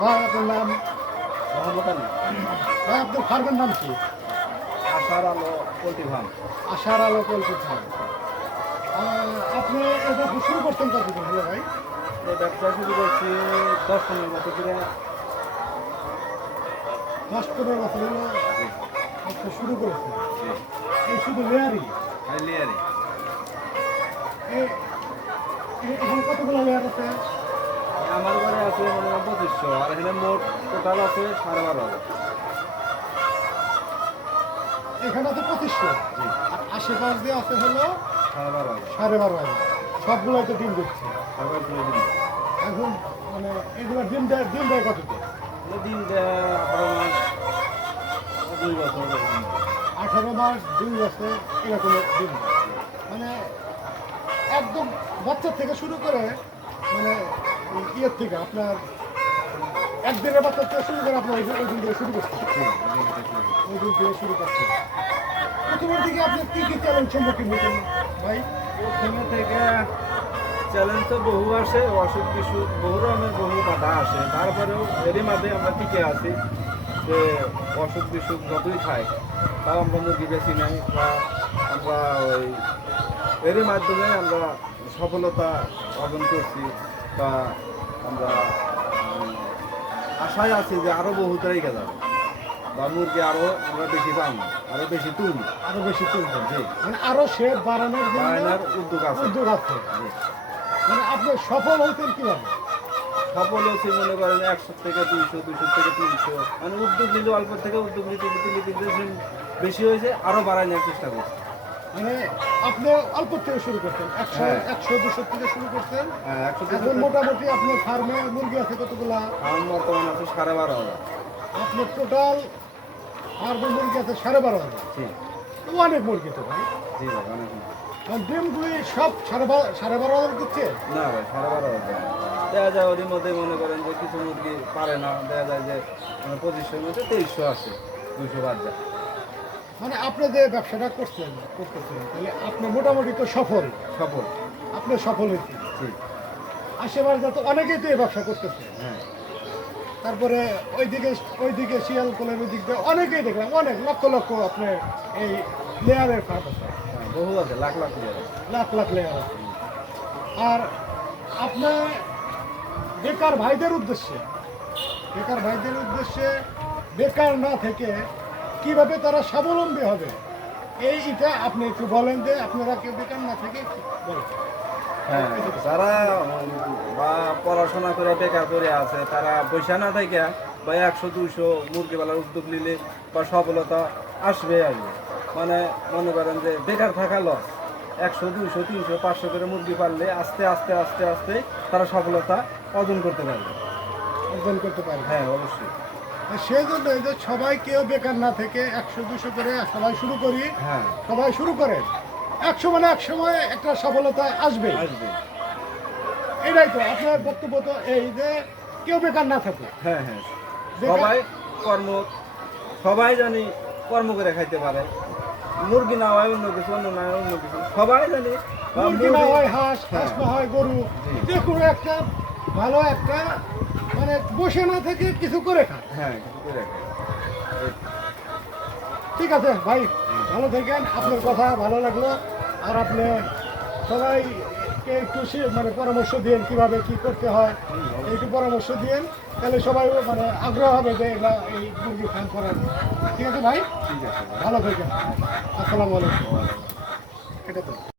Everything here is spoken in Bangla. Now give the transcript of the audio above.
ভাই আপনার নাম? মোহাম্মদ আলী। ভাই আপনার ফার্মের নাম কি? আশার আলো পোল্ট্রি ফার্ম। আশার আলো পোল্ট্রি ফার্ম। আপনি এটা শুরু করতেন কতদিন হলো ভাই? এই ব্যবসা শুরু করছি 10-15 বছর ধরে। 10-15 বছর হলো ব্যবসা শুরু করেছেন। জি। এই শুধু লেয়ারই? লিয়ারি। এখানে কতগুলো লেয়ার আছে? আমার ঘরে আছে মনে হয় 2500, আর এখানে মোট টোটাল আছে 12,500। এখানে আছে 2500, জি। আর আশেপাশ দিয়ে আছে হলো 12,500। 12,500। সবগুলোই তো ডিম দিচ্ছে। সবাই তুলে দিন। এখন মানে এগুলো ডিম দেয় কতদিন? দিন 18 মাস 2 বছর। 18 মাস 2 বছর এরকম ডিম দেয়। মানে একদম বাচ্চা থেকে শুরু করে মানে ইয়ের থেকে আপনার একদিনের বাচ্চা থেকে শুরু করে আপনার ওই দিন থেকে শুরু করছেন। ওই দিন থেকে শুরু করছেন। প্রথমের দিকে আপনি কী কী চ্যালেঞ্জ সম্মুখীন হতেন ভাই? ওখানে থেকে চ্যালেঞ্জ তো বহু আসে, অসুখ বিসুখ বহু রকমের বহু বাধা আসে, তারপরেও এরই মাঝে আমরা টিকে আছি যে অসুখ বিসুখ যতই খাই তাও আমরা মুরগি বেশি নেই, বা আমরা ওই এরই মাধ্যমে আমরা সফলতা অর্জন করছি, বা আমরা আশায় আছি যে আরও বহুত রেখে যাবে, বা মুরগি আরও আমরা বেশি পাবো, আরও বেশি তুলব, আরো বেশি তুলবেন? জি। মানে আরো শেড বাড়ানোর জন্য বাড়ানোর উদ্যোগ আছে। উদ্যোগ আছে। জি। মানে আপনি সফল হইতেন কিভাবে? সফল হচ্ছে মনে করেন 100 থেকে 200, 200 থেকে 300, মানে উদ্যোগ নিলে অল্প থেকে উদ্যোগ নিতে বেশি হয়েছে, আরো বাড়ায় নেওয়ার চেষ্টা করছি। মানে আপনি অল্প থেকে শুরু করতেন, 100, হ্যাঁ। 100-200 থেকে শুরু করতেন। হ্যাঁ, 100 এখন মোটামুটি আপনার ফার্মে মুরগি আছে কতগুলা? আমার বর্তমান আছে 12,500। আপনার টোটাল ফার্মে মুরগি আছে 12,500। জি। অনেক মুরগি তো ভাই। জি ভাই, অনেক না। আর ডিমগুলি সব 12,500 দিচ্ছে? না ভাই, 12,500 দেখা যায় ওদের মধ্যে মনে করেন যে কিছু মুরগি পারে না, দেখা যায় যে 2500-র মধ্যে 2300 আছে, 200 বাদ যায়। মানে আপনি যে ব্যবসাটা করতেছেন তাহলে আপনি মোটামুটি তো সফল। সফল। আপনি সফল হয়েছেন। জি। আশেপাশে তো অনেকেই তো এই ব্যবসা করতেছে। হ্যাঁ। তারপরে ওইদিকে শিয়ালকোলের ওই দিক দিয়ে অনেকেই দেখলাম, অনেক লক্ষ লক্ষ আপনার এই লেয়ারের ফার্ম আছে, হ্যাঁ, বহু আছে, লাখ লাখ করে আছে। লাখ লাখ লেয়ার আছে। আর আপনার বেকার ভাইদের উদ্দেশ্যে বেকার না থেকে কিভাবে তারা স্বাবলম্বী হবে এইটা আপনি একটু বলেন, যে আপনারা কেউ বেকার না থেকে বলেন। হ্যাঁ, যারা বা পড়াশোনা করে বেকার করে আছে, তারা পয়সা না থাকে বা 100-200 মুরগিওয়ালার উদ্যোগ নিলে বা সফলতা আসবে। মানে মনে করেন যে বেকার থাকা লস, 100-200-300-500 করে মুরগি পাললে আস্তে আস্তে আস্তে আস্তে তারা সফলতা অর্জন করতে পারবে। অর্জন করতে পারবে। হ্যাঁ, অবশ্যই। সেই জন্য যে সবাই কেউ বেকার না থেকে 100-200 করে সবাই শুরু করি। হ্যাঁ, সবাই শুরু করেন, এক সময় একটা সফলতা আসবে। আসবে। এটাই তো আপনার বক্তব্য, তো এই যে কেউ বেকার না থাকে। হ্যাঁ হ্যাঁ, বেকার- সবাই জানি কর্ম করে খাইতে পারে, মুরগি না হয় অন্য কিছু, অন্য না হয় অন্য কিছু, সবাই জানি। বা মুরগি না হয় হাঁস, হ্যাঁ। হাঁস না হয় গরু, জি। যে কোনো একটা ভালো একটা মানে বসে না থেকে কিছু করে খান। হ্যাঁ, কিছু করে খায়। ঠিক আছে ভাই, ভালো থাকেন। আপনার কথা ভালো লাগলো। আর আপনি সবাইকে একটু মানে পরামর্শ দিন কিভাবে কি করতে হয়, একটু পরামর্শ দিন, তাহলে সবাই মানে আগ্রহ হবে যে এগুলা এই মুরগি ফার্ম করার। ঠিক আছে ভাই, ঠিক আছে। ভালো থাকেন। আসসালামু আলাইকুম। এটা তো